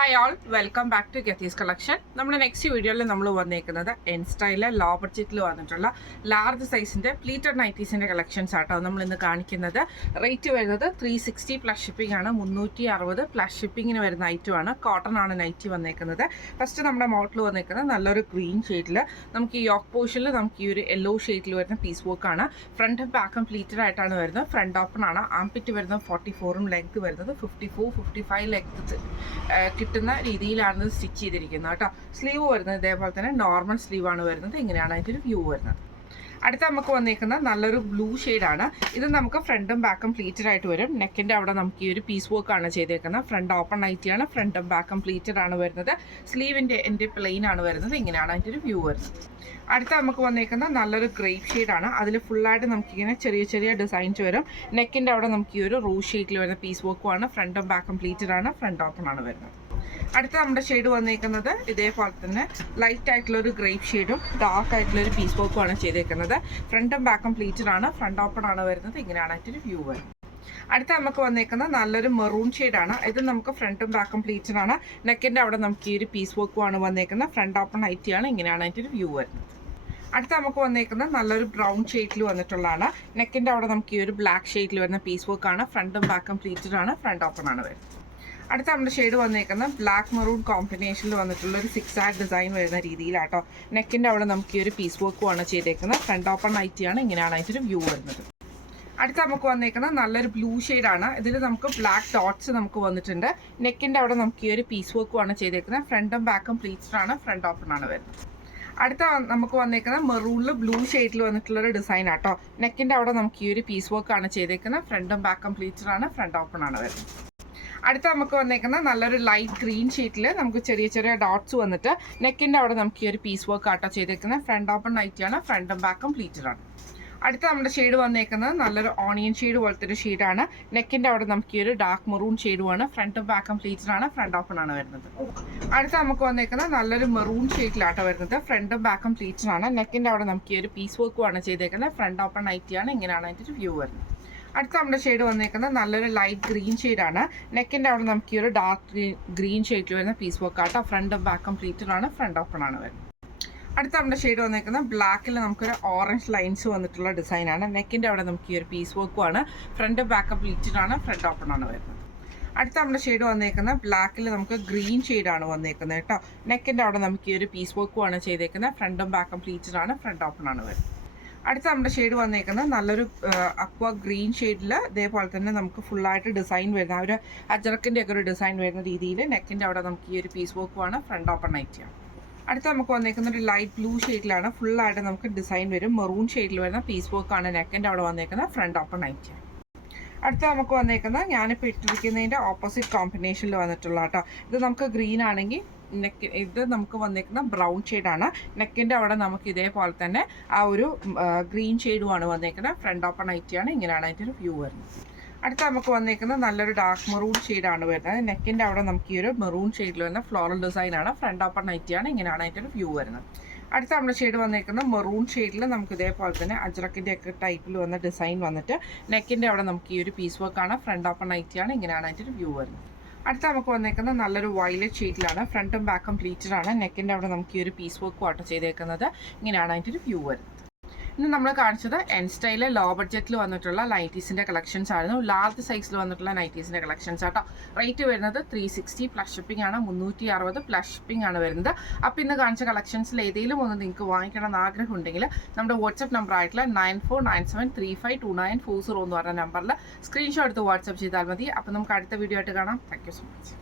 Hi all welcome back to ഗത്തീസ് collection നമ്മുടെ next വീഡിയോയിൽ നമ്മൾ വന്നേക്കുന്നത് എൻ സ്റ്റൈലിൽ ലോ ബഡ്ജറ്റിൽ വന്നിട്ടുള്ള ലാർജ് സൈസിന്റെ പ്ലീറ്റഡ് നൈറ്റീസിന്റെ കളക്ഷൻസ് ആട്ടോ. നമ്മൾ ഇന്ന് കാണിക്കുന്നത് റേറ്റ് വരുന്നത് ത്രീ സിക്സ്റ്റി പ്ലസ് ഷിപ്പിംഗ് ആണ് മുന്നൂറ്റി അറുപത് പ്ലസ് ഷിപ്പിങ്ങിന് വരുന്ന ഐറ്റം ആണ്. കോട്ടൺ ആണ് നൈറ്റി വന്നേക്കുന്നത്. ഫസ്റ്റ് നമ്മുടെ മോഡൽ വന്നേക്കുന്നത് നല്ലൊരു ഗ്രീൻ ഷെയ്ഡിൽ നമുക്ക് ഈ യോക്ക് പോർഷനിൽ നമുക്ക് ഈ ഒരു യെല്ലോ ഷെയ്ഡിൽ വരുന്ന പീസ് വർക്ക് ആണ്. ഫ്രണ്ടും ബാക്കും പ്ലീറ്റഡ് ആയിട്ടാണ് വരുന്നത്. ഫ്രണ്ട് ഓപ്പൺ ആണ്. ആംപിറ്റ് വരുന്നത് ഫോർട്ടി ഫോറും ലെങ്ത് വരുന്നത്. Fifty four fifty five length കിട്ടുന്ന രീതിയിലാണ് സ്റ്റിച്ച് ചെയ്തിരിക്കുന്നത് കേട്ടോ. സ്ലീവ് വരുന്നത് ഇതേപോലെ തന്നെ നോർമൽ സ്ലീവ് ആണ് വരുന്നത്. ഇങ്ങനെയാണ് അതിന്റെ ഒരു വ്യൂ വരുന്നത്. അടുത്ത നമുക്ക് വന്നേക്കുന്ന നല്ലൊരു ബ്ലൂ ആണ്. ഇത് നമുക്ക് ഫ്രണ്ടും ബാക്കും പ്ലീറ്റഡ് ആയിട്ട് വരും. നെക്കിന്റെ അവിടെ നമുക്ക് ഈ ഒരു പീസ് വർക്ക് ആണ് ചെയ്തേക്കുന്നത്. ഫ്രണ്ട് ഓപ്പൺ ആണ് ഫ്രണ്ടും ബാക്കും പ്ലീറ്റഡ് ആണ് വരുന്നത്. സ്ലീവിന്റെ എന്റെ പ്ലെയിൻ ആണ് വരുന്നത്. ഇങ്ങനെയാണ് അതിന്റെ ഒരു വ്യൂ വരുന്നത്. അടുത്ത നമുക്ക് വന്നേക്കുന്ന നല്ലൊരു ഗ്രേപ്പ് ആണ്. അതിൽ ഫുള്ളായിട്ട് നമുക്കിങ്ങനെ ചെറിയ ചെറിയ ഡിസൈൻസ് വരും. നെക്കിന്റെ അവിടെ നമുക്ക് ഈ ഒരു റൂ ഷെയ്ഡിൽ വരുന്ന പീസ് വർക്കുമാണ് ഫ്രണ്ടും ബാക്കും പ്ലീറ്റഡ് ആണ്. ഫ്രണ്ട് ഓപ്പൺ ആണ് വരുന്നത്. അടുത്ത നമ്മുടെ ഷെയ്ഡ് വന്നേക്കുന്നത് ഇതേപോലെ തന്നെ ലൈറ്റ് ആയിട്ടുള്ള ഒരു ഗ്രേപ്പ് ഷെയ്ഡും ഡാർക്ക് ആയിട്ടുള്ള ഒരു പീസ് ആണ് ചെയ്തേക്കുന്നത്. ഫ്രണ്ടും ബാക്കും പ്ലീറ്റഡ് ആണ്. ഫ്രണ്ട് ഓപ്പൺ ആണ് വരുന്നത്. ഇങ്ങനെയാണ് അതിന്റെ വ്യൂ വരുന്നത്. അടുത്ത നമുക്ക് വന്നേക്കുന്നത് നല്ലൊരു മെറൂൺ ആണ്. ഇത് നമുക്ക് ഫ്രണ്ടും ബാക്കും പ്ലീറ്റഡ് ആണ്. നെക്കിന്റെ അവിടെ നമുക്ക് ഈ ഒരു പീസ് വർക്കും ആണ് വന്നേക്കുന്നത്. ഫ്രണ്ട് ഓപ്പൺ ആണ്. ഇങ്ങനെയാണ് അതിന്റെ ഒരു വ്യൂ വരുന്നത്. അടുത്ത നമുക്ക് വന്നേക്കുന്നത് നല്ലൊരു ബ്രൗൺ ഷെയ്ഡിൽ വന്നിട്ടുള്ളതാണ്. നെക്കിന്റെ അവിടെ നമുക്ക് ഈ ഒരു ബ്ലാക്ക് ഷെയ്ഡിൽ വരുന്ന പീസ് വർക്കാണ് ഫ്രണ്ടും ബാക്കും പ്ലീറ്റഡ് ആണ്. ഫ്രണ്ട് ഓപ്പൺ ആണ് വരുന്നത്. അടുത്ത നമ്മുടെ ഷെയ്ഡ് വന്നേക്കുന്നത് ബ്ലാക്ക് മെറൂൺ കോമ്പിനേഷനിൽ വന്നിട്ടുള്ള ഒരു സിക്സ് ആഡ് ഡിസൈൻ വരുന്ന രീതിയിലാട്ടോ. നെക്കിന്റെ അവിടെ നമുക്ക് ഈ ഒരു പീസ് വർക്കുമാണ് ചെയ്തേക്കുന്നത്. ഫ്രണ്ട് ഓപ്പൺ നൈറ്റിയാണ് ഇങ്ങനെയാണ് അതിന്റെ വ്യൂ വരുന്നത്. അടുത്ത നമുക്ക് വന്നേക്കുന്നത് നല്ലൊരു ബ്ലൂ ആണ്. ഇതിൽ നമുക്ക് ബ്ലാക്ക് ഡോട്ട്സ് നമുക്ക് വന്നിട്ടുണ്ട്. നെക്കിന്റെ അവിടെ നമുക്ക് ഈ ഒരു പീസ് വർക്കുമാണ് ചെയ്തേക്കുന്നത്. ഫ്രണ്ടും ബാക്കും പ്ലീറ്റഡ് ആണ്. ഫ്രണ്ട് ഓപ്പൺ ആണ് വരുന്നത്. അടുത്ത നമുക്ക് വന്നേക്കുന്നത് മെറൂണിൽ ബ്ലൂ ഷെയ്ഡിൽ വന്നിട്ടുള്ള ഒരു ഡിസൈൻ ആട്ടോ. നെക്കിന്റെ അവിടെ നമുക്ക് ഈ ഒരു പീസ് വർക്കാണ് ചെയ്തേക്കുന്നത്. ഫ്രണ്ടും ബാക്കും പ്ലീറ്റഡ് ആണ്. ഫ്രണ്ട് ഓപ്പൺ ആണ് വരുന്നത്. അടുത്ത നമുക്ക് വന്നേക്കുന്ന നല്ലൊരു ലൈറ്റ് ഗ്രീൻ ഷീറ്റിൽ നമുക്ക് ചെറിയ ചെറിയ ഡോട്ട്സ് വന്നിട്ട് നെക്കിന്റെ അവിടെ നമുക്ക് ഈ ഒരു പീസ് വർക്ക് ആട്ടോ ചെയ്തേക്കുന്നത് ഫ്രണ്ട് ഓപ്പൺ നൈറ്റിയാണ് ഫ്രണ്ടും ബാക്കും പ്ലീറ്റഡാണ് അടുത്ത നമ്മുടെ ഷെയ്ഡ് വന്നേക്കുന്നത് നല്ലൊരു ഓണിയൻ ഷെയ്ഡ് പോലത്തെ ഒരു ഷെയ്ഡാണ് നെക്കിന്റെ അവിടെ നമുക്ക് ഈ ഒരു ഡാർക്ക് മെറൂൺ ഷെയ്ഡുമാണ് ഫ്രണ്ടും ബാക്കും ആണ് ഫ്രണ്ട് ഓപ്പൺ ആണ് വരുന്നത്. അടുത്ത നമുക്ക് വന്നേക്കുന്നത് നല്ലൊരു മെറൂൺ ഷെയ്ഡിലാട്ടോ വരുന്നത്. ഫ്രണ്ടും ബാക്കും ആണ്. നെക്കിന്റെ അവിടെ നമുക്ക് ഈ ഒരു പീസ് വർക്കുമാണ് ചെയ്തേക്കുന്നത് ഫ്രണ്ട് ഓപ്പൺ നൈറ്റിയാണ് ഇങ്ങനെയാണ് അതിന്റെ ഒരു വ്യൂ വരുന്നത്. അടുത്ത നമ്മുടെ ഷെയ്ഡ് വന്നേക്കുന്നത് നല്ലൊരു ലൈറ്റ് ഗ്രീൻ ഷെയ്ഡാണ് നെക്കിന്റെ അവിടെ നമുക്ക് ഈ ഒരു ഡാർക്ക് ഗ്രീൻ ഷെയ്ഡിൽ വരുന്ന പീസ് വർക്ക് ആട്ടോ. ഫ്രണ്ടും ബാക്ക് ആണ്. ഫ്രണ്ട് ഓപ്പൺ ആണ് വരുന്നത്. അടുത്ത നമ്മുടെ ഷെയ്ഡ് വന്നേക്കുന്നത് ബ്ലാക്കിൽ നമുക്കൊരു ഓറഞ്ച് ലൈൻസ് വന്നിട്ടുള്ള ഡിസൈനാണ് നെക്കിന്റെ അവിടെ നമുക്ക് ഈ ഒരു പീസ് വർക്കുമാണ് ഫ്രണ്ട് ബാക്ക് കംപ്ലീറ്റഡ് ആണ്. ഫ്രണ്ട് ഓപ്പൺ ആണ് വരുന്നത്. അടുത്ത നമ്മുടെ ഷെയ്ഡ് വന്നേക്കുന്നത് ബ്ലാക്കിൽ നമുക്ക് ഗ്രീൻ ഷെയ്ഡാണ് വന്നേക്കുന്നത് കേട്ടോ. നെക്കിന്റെ അവിടെ നമുക്ക് ഈ ഒരു പീസ് വർക്കുമാണ് ചെയ്തേക്കുന്നത്. ഫ്രണ്ടും ബാക്കും ആണ്. ഫ്രണ്ട് ഓപ്പൺ ആണ് വരുന്നത്. അടുത്ത നമ്മുടെ ഷെയ്ഡ് വന്നേക്കുന്നത് നല്ലൊരു അക്വ ഗ്രീൻ ഷെയ്ഡിൽ ഇതേപോലെ തന്നെ നമുക്ക് ഫുള്ളായിട്ട് ഡിസൈൻ വരുന്ന ഒരു അജറക്കിന്റെ ഒക്കെ ഒരു ഡിസൈൻ വരുന്ന രീതിയിൽ നെക്കിന്റെ അവിടെ നമുക്ക് ഈ ഒരു പീസ് വർക്കുമാണ് ഫ്രണ്ട് ഓപ്പൺ ആയിട്ട് അടുത്ത നമുക്ക് വന്നേക്കുന്ന ഒരു ലൈറ്റ് ബ്ലൂ ഷെയ്ഡിലാണ് ഫുള്ളായിട്ട് നമുക്ക് ഡിസൈൻ വരും. മെറൂൺ ഷെയ്ഡിൽ വരുന്ന പീസ് വർക്കാണ് നെക്കിന്റെ അവിടെ വന്നേക്കുന്നത് ഫ്രണ്ട് ഓപ്പൺ ആയിട്ട് അടുത്ത നമുക്ക് വന്നേക്കുന്നത് ഞാനിപ്പോൾ ഇട്ടിരിക്കുന്നതിന്റെ ഓപ്പോസിറ്റ് കോമ്പിനേഷനിൽ വന്നിട്ടുള്ള കേട്ടോ ഇത് നമുക്ക് ഗ്രീൻ ആണെങ്കിൽ നെക്ക് ഇത് നമുക്ക് വന്നിരിക്കുന്ന ബ്രൗൺ ഷെയ്ഡാണ്. നെക്കിന്റെ അവിടെ നമുക്ക് ഇതേപോലെ തന്നെ ആ ഒരു ഗ്രീൻ ഷെയ്ഡുമാണ് വന്നിരിക്കുന്നത് ഫ്രണ്ട് ഓപ്പൺ നൈറ്റിയാണ് ഇങ്ങനെയാണ് അതിന്റെ ഒരു വ്യൂ വരുന്നത്. അടുത്ത നമുക്ക് വന്നേക്കുന്നത് നല്ലൊരു ഡാർക്ക് മെറൂൺ ഷെയ്ഡാണ് വരുന്നത്. നെക്കിന്റെ അവിടെ നമുക്ക് ഈ ഒരു മെറൂൺ ഷെയ്ഡിൽ വരുന്ന ഫ്ലോറൽ ഡിസൈനാണ് ഫ്രണ്ട് ഓപ്പൺ നൈറ്റിയാണ് ഇങ്ങനെയാണ് അതിന്റെ ഒരു വ്യൂ വരുന്നത്. അടുത്ത നമ്മുടെ ഷെയ്ഡ് വന്നിരിക്കുന്നത് മെറൂൺ ഷെയ്ഡിൽ നമുക്ക് ഇതേപോലെ തന്നെ അജ്രക്കിന്റെ ഒക്കെ ടൈപ്പിൽ വന്ന ഡിസൈൻ വന്നിട്ട് നെക്കിന്റെ അവിടെ നമുക്ക് ഈ ഒരു പീസ് വർക്കാണ് ഫ്രണ്ട് ഓപ്പൺ നൈറ്റിയാണ് ഇങ്ങനെയാണ് അതിന്റെ ഒരു വ്യൂ വരുന്നത്. അടുത്ത നമുക്ക് വന്നേക്കുന്നത് നല്ലൊരു വയലറ്റ് ഷെയ്ഡിലാണ് ഫ്രണ്ടും ബാക്കും പ്ലീറ്റഡ് ആണ്. നെക്കിന്റെ അവിടെ നമുക്ക് ഈ ഒരു പീസ് വർക്കും ആട്ടോ ചെയ്തേക്കുന്നത്. ഇങ്ങനെയാണ് അതിന്റെ ഒരു വ്യൂ വരുന്നത്. ഇന്ന് നമ്മൾ കാണിച്ചത് എൻ സ്റ്റൈലെ ലോ ബഡ്ജറ്റിൽ വന്നിട്ടുള്ള നൈറ്റീസിന്റെ കളക്ഷൻസ് ആയിരുന്നു. ലാർജ് സൈസിൽ വന്നിട്ടുള്ള നൈറ്റീസിന്റെ കളക്ഷൻസ് ആട്ടോ. റേറ്റ് വരുന്നത് ത്രീ സിക്സ്റ്റി പ്ലസ് ഷിപ്പിംഗ് ആണ് മുന്നൂറ്റി അറുപത് പ്ലസ് ഷിപ്പിംഗ് ആണ് വരുന്നത്. അപ്പോൾ ഇന്ന് കാണിച്ച കളക്ഷൻസിൽ ഏതെങ്കിലും ഒന്ന് നിങ്ങൾക്ക് വാങ്ങിക്കണം എന്ന് ആഗ്രഹം ഉണ്ടെങ്കിൽ നമ്മുടെ വാട്സപ്പ് നമ്പർ ആയിട്ടുള്ള nine four nine seven three five two nine four zero എന്ന് പറഞ്ഞ നമ്പറിൽ സ്ക്രീൻഷോട്ട് എടുത്ത് വാട്സപ്പ് ചെയ്താൽ മതി. അപ്പോൾ നമുക്ക് അടുത്ത വീഡിയോ ആയിട്ട് കാണാം. Thank so much